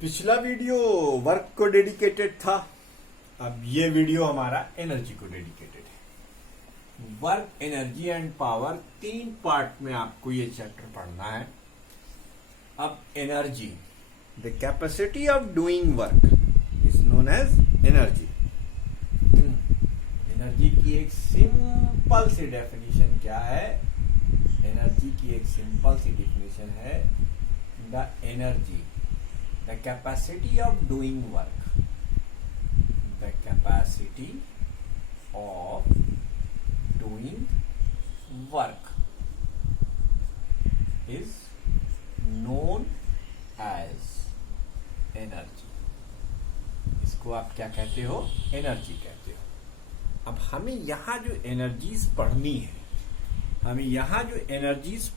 पिछला video work को dedicated था। अब ये वीडियो हमारा एनर्जी को डेडिकेटेड है। वर्क, एनर्जी एंड पावर, तीन पार्ट में आपको ये चैप्टर पढ़ना है। अब energy, the capacity of doing work is known as energy. Energy की एक सिंपल सी डेफिनेशन क्या है? एनर्जी की एक सिंपल सी डेफिनेशन है the energy, the capacity of doing work, the capacity of doing work is known as energy। इसको आप क्या कहते हो? एनर्जी कहते हो। अब हमें यहाँ जो एनर्जीज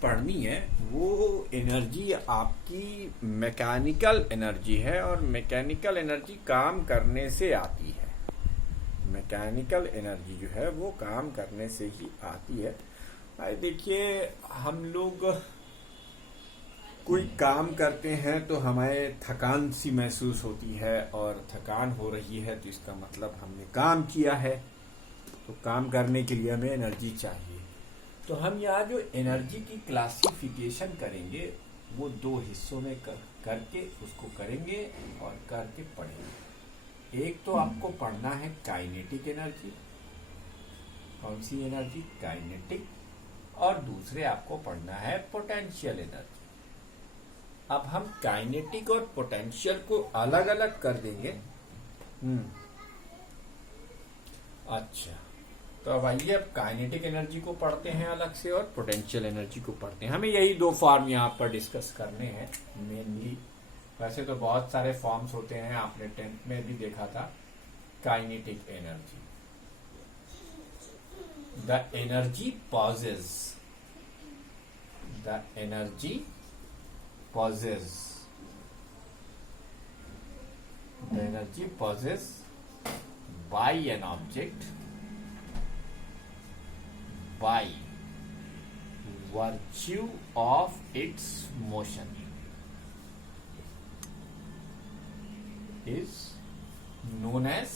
पढ़नी है, वो एनर्जी आपकी मैकेनिकल एनर्जी है और मैकेनिकल एनर्जी काम करने से आती है। मैकेनिकल एनर्जी जो है वो काम करने से ही आती है। भाई देखिए, हम लोग कोई काम करते हैं तो हमें थकान सी महसूस होती है, और थकान हो रही है तो इसका मतलब हमने काम किया है। तो काम करने के लिए हमें एनर्जी चाहिए। तो हम यहाँ जो एनर्जी की क्लासिफिकेशन करेंगे वो दो हिस्सों में करके उसको करेंगे और करके पढ़ेंगे। एक तो आपको पढ़ना है काइनेटिक एनर्जी। कौन सी एनर्जी? काइनेटिक। और दूसरे आपको पढ़ना है पोटेंशियल एनर्जी। अब हम काइनेटिक और पोटेंशियल को अलग अलग कर देंगे। अच्छा, तो अब आइए अब काइनेटिक एनर्जी को पढ़ते हैं अलग से और पोटेंशियल एनर्जी को पढ़ते हैं। हमें यही दो फॉर्म यहाँ पर डिस्कस करने हैं मेनली। वैसे तो बहुत सारे फॉर्म्स होते हैं, आपने 10th में भी देखा था। Kinetic energy, the energy possesses, the energy possesses, the energy possesses by an object by virtue of its motion is known as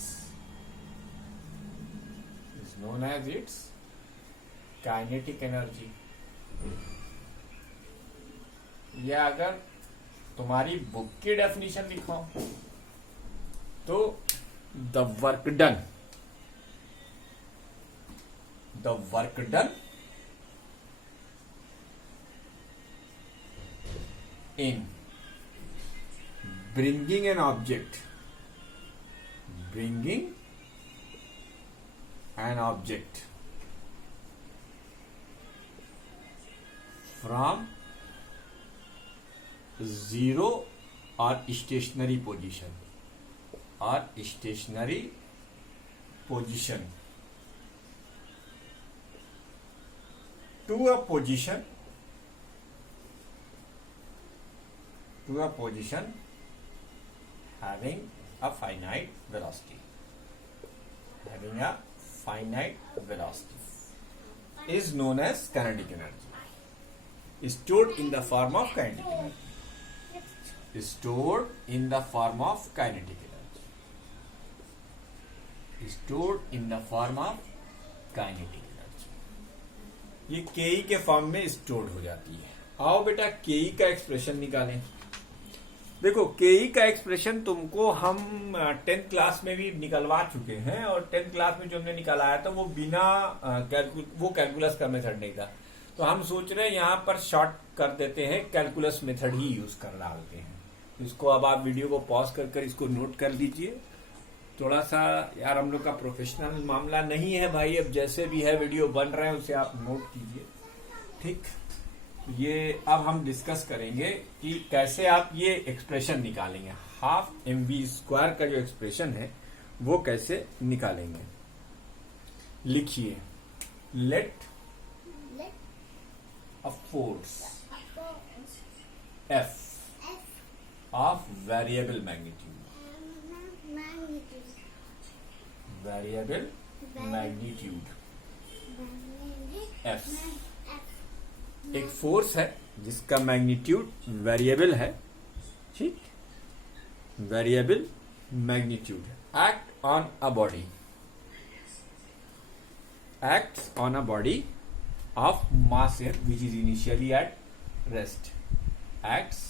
its kinetic energy। या अगर तुम्हारी बुक की डेफिनेशन लिखो तो the work done, the work done in bringing an object from zero or stationary position to a position having a finite velocity, is known as kinetic energy, stored in the form of kinetic energy। ये केई के form में stored हो जाती है। आओ बेटा केई का एक्सप्रेशन निकालें। देखो, केई का एक्सप्रेशन तुमको हम 10th क्लास में भी निकलवा चुके हैं, और 10th क्लास में जो हमने निकाला था वो बिना कैलकुलस का मेथड नहीं था। तो हम सोच रहे हैं यहाँ पर शॉर्ट कर देते हैं, कैलकुलस मेथड ही यूज कर डालते हैं। इसको अब आप वीडियो को पॉज कर इसको नोट कर लीजिए। थोड़ा सा यार हम लोग का प्रोफेशनल मामला नहीं है भाई, अब जैसे भी है वीडियो बन रहे हैं उसे आप नोट कीजिए, ठीक। ये अब हम डिस्कस करेंगे कि कैसे आप ये एक्सप्रेशन निकालेंगे। हाफ mv² का जो एक्सप्रेशन है वो कैसे निकालेंगे। लिखिए, let a force F of variable magnitude F एक फोर्स है जिसका मैग्नीट्यूड वेरिएबल है, ठीक। वेरिएबल मैग्नीट्यूड है। Act on a body, acts on a body of mass m which is initially at rest, acts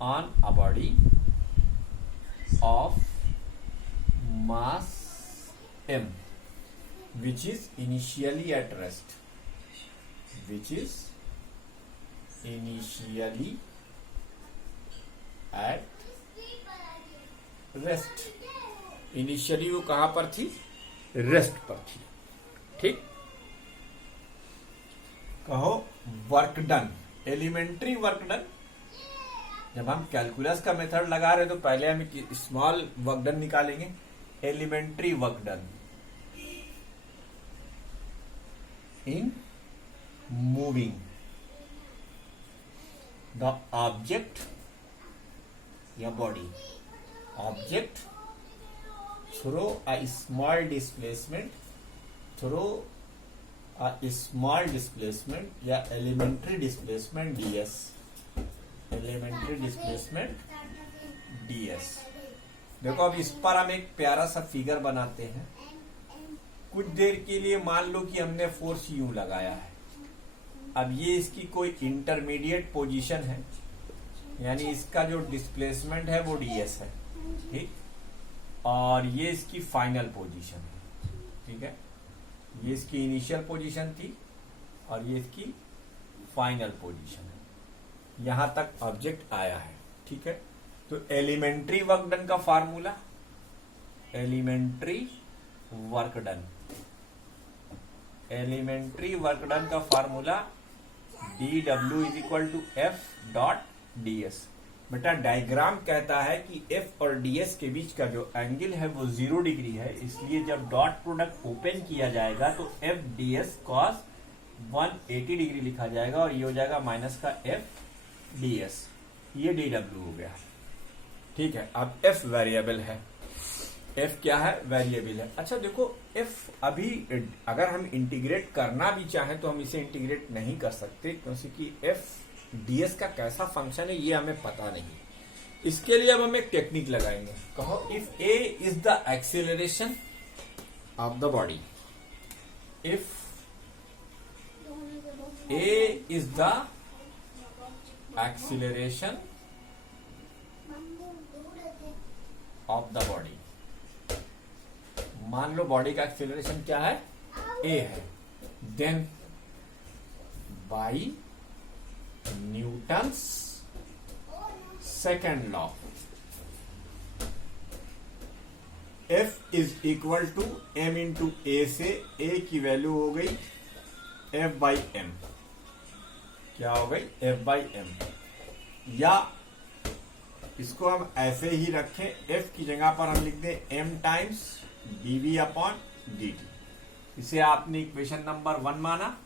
on a body of mass m which is initially at rest, which is initially at rest। Initially वो कहां पर थी? Rest पर थी। ठीक, कहो work done, elementary work done. जब हम कैलकुलस का मेथड लगा रहे तो पहले हम स्मॉल वर्क डन निकालेंगे। Elementary work done in moving the object या body, object through a small displacement, through a small displacement या elementary displacement ds, elementary displacement ds। देखो अब इस पर हम एक प्यारा सा फिगर बनाते हैं। कुछ देर के लिए मान लो कि हमने फोर्स यूं लगाया है। अब ये इसकी कोई इंटरमीडिएट पोजीशन है, यानी इसका जो डिस्प्लेसमेंट है वो ds है। ठीक, और ये इसकी फाइनल पोजीशन है। ठीक है, ये इसकी इनिशियल पोजीशन थी और ये इसकी फाइनल पोजीशन है। यहां तक ऑब्जेक्ट आया है। ठीक है, तो एलिमेंट्री वर्क डन का formula, elementary work done, elementary work done का formula dw is equal to F dot ds। बेटा डायग्राम कहता है कि f और ds के बीच का जो एंगल है वो 0 डिग्री है, इसलिए जब डॉट प्रोडक्ट ओपन किया जाएगा तो f ds cos 180 डिग्री लिखा जाएगा और ये हो जाएगा माइनस का f ds, ये dw हो गया। ठीक है, अब f वेरिएबल है, f क्या है? वेरिएबल है। अच्छा देखो, f अभी अगर हम इंटीग्रेट करना भी चाहें तो हम इसे इंटीग्रेट नहीं कर सकते, क्योंकि f ds का कैसा फंक्शन है ये हमें पता नहीं। इसके लिए अब हम एक टेक्निक लगाएंगे। कहो if a is the acceleration of the body, if a is the acceleration of the body, मान लो बॉडी का एक्सीलरेशन क्या है? a है, then by Newton's second law F is equal to m into A से a की value हो गई F बाई एम। क्या हो गई? F by m. या इसको हम ऐसे ही रखें, F की जगह पर हम लिख दें m times dv upon dt। इसे आपने इक्वेशन नंबर 1 माना।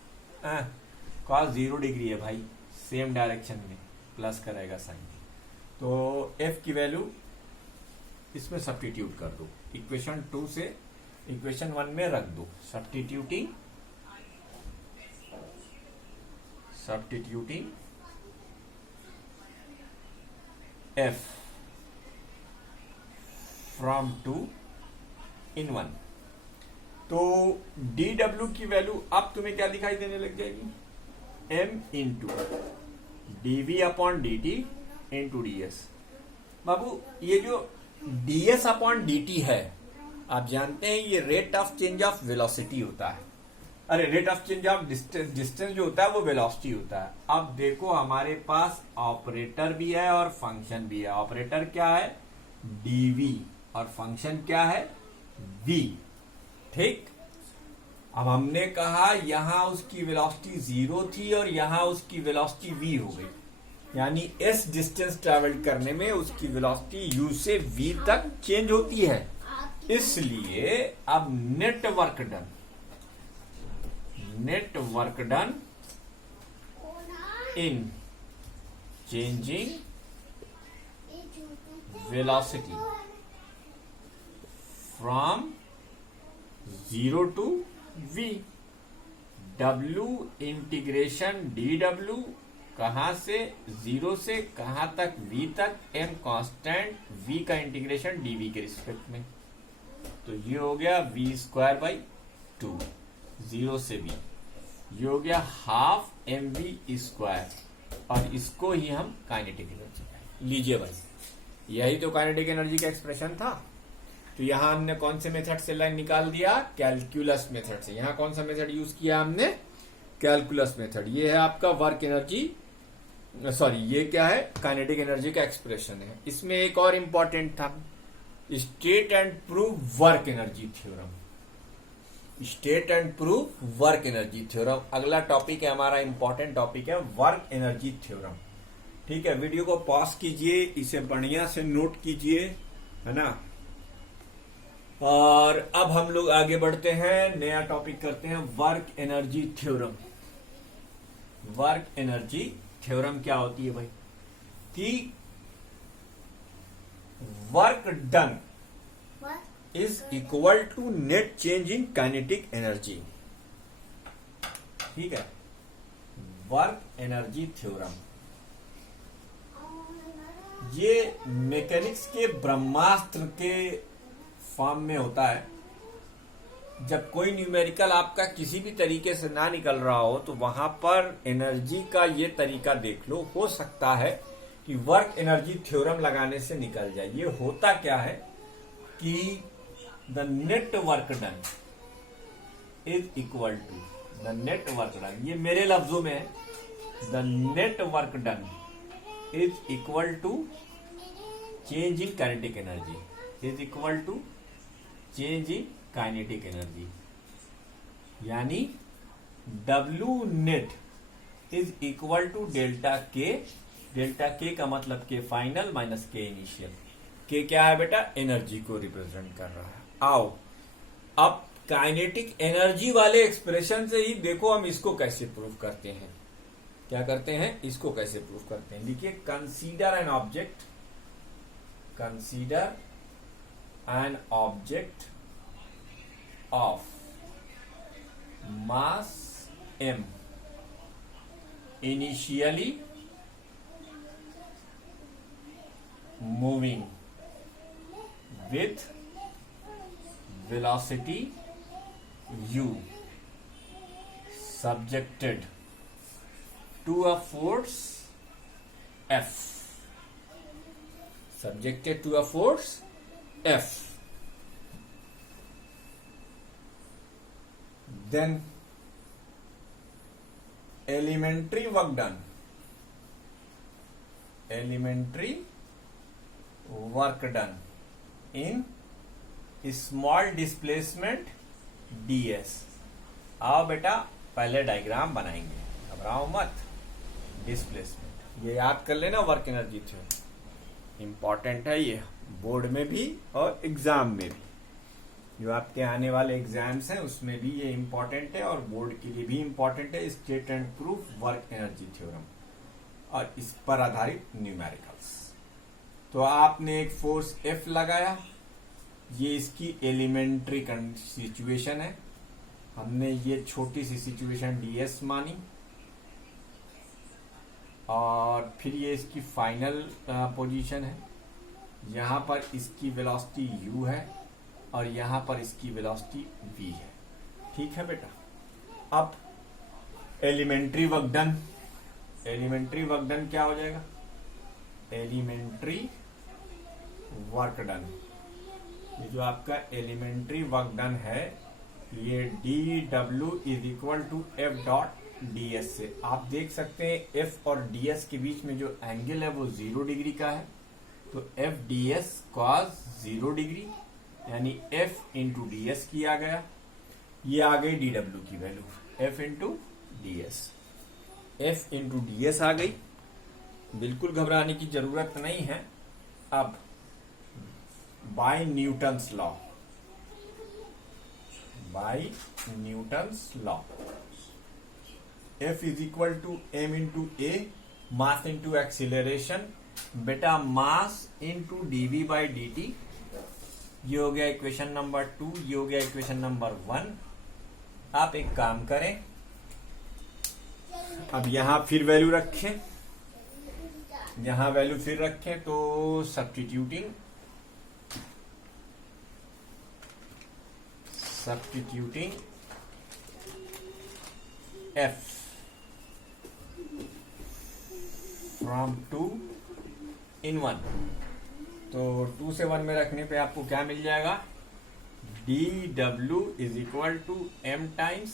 कॉस 0 डिग्री है भाई, सेम डायरेक्शन में प्लस करेगा साइन, तो f की वैल्यू इसमें सब्स्टिट्यूट कर दो, इक्वेशन 2 से इक्वेशन 1 में रख दो। सब्स्टिट्यूटिंग f फ्रॉम 2 in 1, तो dw की वैल्यू अब तुम्हें क्या दिखाई देने लग जाएगी? m into dv upon dt into ds। बाबू ये जो ds अपॉन dt है, आप जानते हैं ये rate of change of velocity होता है। अरे rate of change of distance जो होता है वो वेलोसिटी होता है। अब देखो हमारे पास ऑपरेटर भी है और फंक्शन भी है। ऑपरेटर क्या है? dv और फंक्शन क्या है? v। ठीक, अब हमने कहा यहां उसकी वेलोसिटी 0 थी और यहां उसकी वेलोसिटी v हो गई, यानी s डिस्टेंस ट्रेवल करने में उसकी वेलोसिटी u से v तक चेंज होती है। इसलिए अब net work done in changing velocity from 0 to v, w integration dw कहां से, 0 से कहां तक, v तक, m कांस्टेंट, v का इंटीग्रेशन dv के रिस्पेक्ट में। तो ये हो गया v²/2, 0 से v। ये हो गया हाफ mv², और इसको ही हम काइनेटिक एनर्जी लीजिए भाई। यही तो काइनेटिक एनर्जी का एक्सप्रेशन था। तो यहां हमने कौन से मेथड से लाइन निकाल दिया, कैलकुलस मेथड से। यहां कौन सा मेथड यूज किया हमने, कैलकुलस मेथड। ये है आपका वर्क एनर्जी, सॉरी ये क्या है, काइनेटिक एनर्जी का एक्सप्रेशन है। इसमें एक और इंपॉर्टेंट था, state and prove work energy theorem. State and prove work energy theorem अगला टॉपिक है हमारा, इंपॉर्टेंट टॉपिक है वर्क एनर्जी थ्योरम। ठीक है, वीडियो को पॉज कीजिए, इसे बढ़िया से नोट कीजिए, है ना। और अब हम लोग आगे बढ़ते हैं, नया टॉपिक करते हैं, work energy theorem. Work energy theorem क्या होती है भाई, कि work done is equal to net change in kinetic energy. ठीक है, वर्क एनर्जी थ्योरम ये मैकेनिक्स के ब्रह्मास्त्र के फॉर्म में होता है। जब कोई न्यूमेरिकल आपका किसी भी तरीके से ना निकल रहा हो तो वहां पर एनर्जी का ये तरीका देख लो, हो सकता है कि वर्क एनर्जी थ्योरम लगाने से निकल जाए। ये होता क्या है कि the net work done is equal to, the net work done, ये मेरे लफ्जों में है, the net work done is equal to change in kinetic energy, is equal to change in kinetic energy. यानी W net is equal to delta K, delta K का मतलब के final minus के इनिशियल। के क्या है बेटा, एनर्जी को रिप्रेजेंट कर रहा है। आओ अब काइनेटिक एनर्जी वाले एक्सप्रेशन से ही देखो हम इसको कैसे प्रूव करते हैं। क्या करते हैं, इसको कैसे प्रूव करते हैं, लिखिए consider an object, consider an object of mass m initially moving with velocity u subjected to a force F, subjected to a force F, then elementary work done, elementary work done in small displacement ds। आओ बेटा पहले diagram बनाएंगे, घबराओ मत। Displacement ये याद कर लेना, वर्क एनर्जी थ्योरम इंपॉर्टेंट है ये, बोर्ड में भी और एग्जाम में भी। जो आपके आने वाले एग्जाम्स हैं उसमें भी ये इंपॉर्टेंट है और बोर्ड के लिए भी इंपॉर्टेंट है। State and proof work energy theorem और इस पर आधारित न्यूमेरिकल्स। तो आपने एक फोर्स F लगाया, ये इसकी एलिमेंट्री सिचुएशन है, हमने ये छोटी सी सिचुएशन ds मानी, और फिर ये इसकी फाइनल पोजीशन है। यहां पर इसकी वेलोसिटी u है और यहां पर इसकी वेलोसिटी v है। ठीक है बेटा, अब elementary work done, elementary work done क्या हो जाएगा, एलिमेंट्री वर्क डन, ये जो आपका एलिमेंट्री वर्क डन है ये dw is equal to f dot ds से। आप देख सकते हैं f और ds के बीच में जो एंगल है वो 0 डिग्री का है, तो f ds cos 0 डिग्री, यानी f इंटू ds किया गया। ये आ गई dw की value, f into ds, f into ds आ गई। बिल्कुल घबराने की जरूरत नहीं है। अब by Newton's law, by Newton's law F is equal to m into A, mass into acceleration, बेटा mass into dv by dt। ये हो गया इक्वेशन नंबर 2, ये हो गया इक्वेशन नंबर 1। आप एक काम करें, अब यहां फिर वैल्यू रखें, यहां वैल्यू फिर रखें तो सब्स्टिट्यूटिंग f फ्रॉम 2 in 1, तो 2 से 1 में रखने पे आपको क्या मिल जाएगा, dw is equal to m times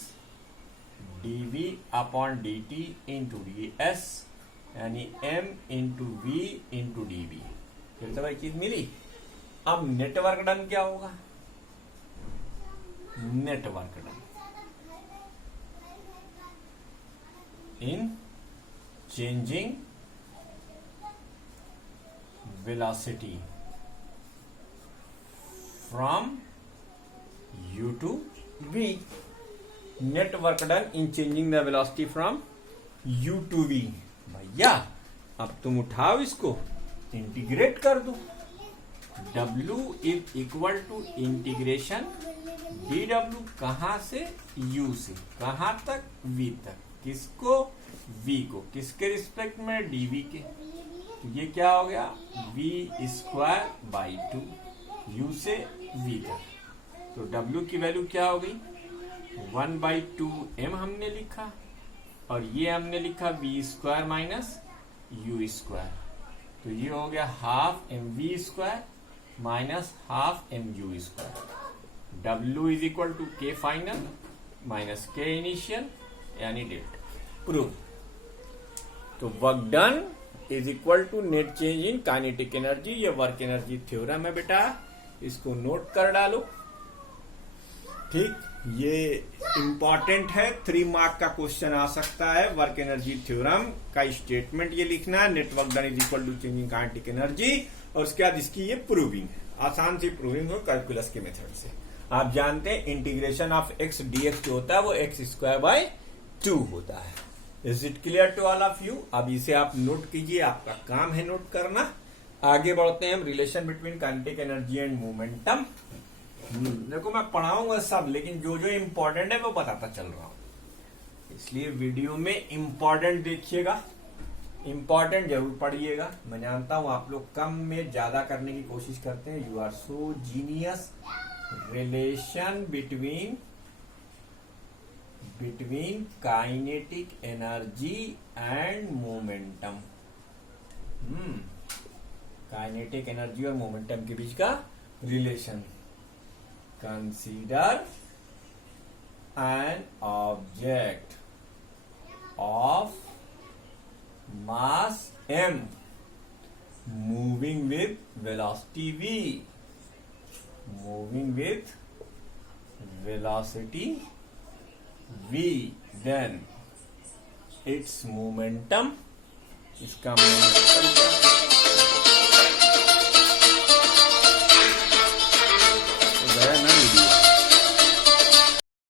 dv upon dt into ds, यानी m into v into dv। फिर तो भाई चीज मिली। अब नेटवर्क डन क्या होगा, network done in changing velocity from u to v, net work done in changing the velocity from u to v। भैया अब तुम उठाओ इसको, इंटीग्रेट कर दो, w is equal to integration dw, कहां से, u से कहां तक, v तक, किसको, v को, किसके रिस्पेक्ट में, dv के। तो ये क्या हो गया, v स्क्वायर बाई 2, u से v तक। तो w की वैल्यू क्या हो गई, 1/2m हमने लिखा, और ये हमने लिखा v square minus u square. तो ये हो गया half mv square minus half mu square. w is equal to k final minus k initial, यानी डेट प्रूव। तो work done is equal to net change in kinetic energy. ये work energy theorem है बेटा, इसको note कर डालो। ठीक, ये इंपॉर्टेंट है, 3 मार्क का क्वेश्चन आ सकता है। वर्क एनर्जी थ्योरम का स्टेटमेंट ये लिखना है, net work done is equal to change in kinetic energy, और उसके बाद इसकी ये प्रूविंग है, आसान सी प्रूविंग हो कैलकुलस के मेथड से। आप जानते हैं इंटीग्रेशन ऑफ x dx जो होता है वो x स्क्वायर बाय 2 होता है। Is it clear to all of you? अब इसे आप नोट कीजिए, आपका काम है नोट करना। आगे बढ़ते हैं हम, relation between kinetic energy and momentum. देखो मैं पढ़ाऊंगा सब, लेकिन जो जो इम्पोर्टेंट है वो बताता चल रहा हूं, इसलिए वीडियो में इम्पोर्टेंट देखिएगा, इम्पोर्टेंट जरूर पढ़िएगा। मैं जानता हूं आप लोग कम में ज्यादा करने की कोशिश करते हैं, you are so genius. Relation between kinetic energy and momentum, kinetic energy और मोमेंटम के बीच का relation. Consider an object of mass m moving with velocity v, moving with velocity v, then its momentum, इसका momentum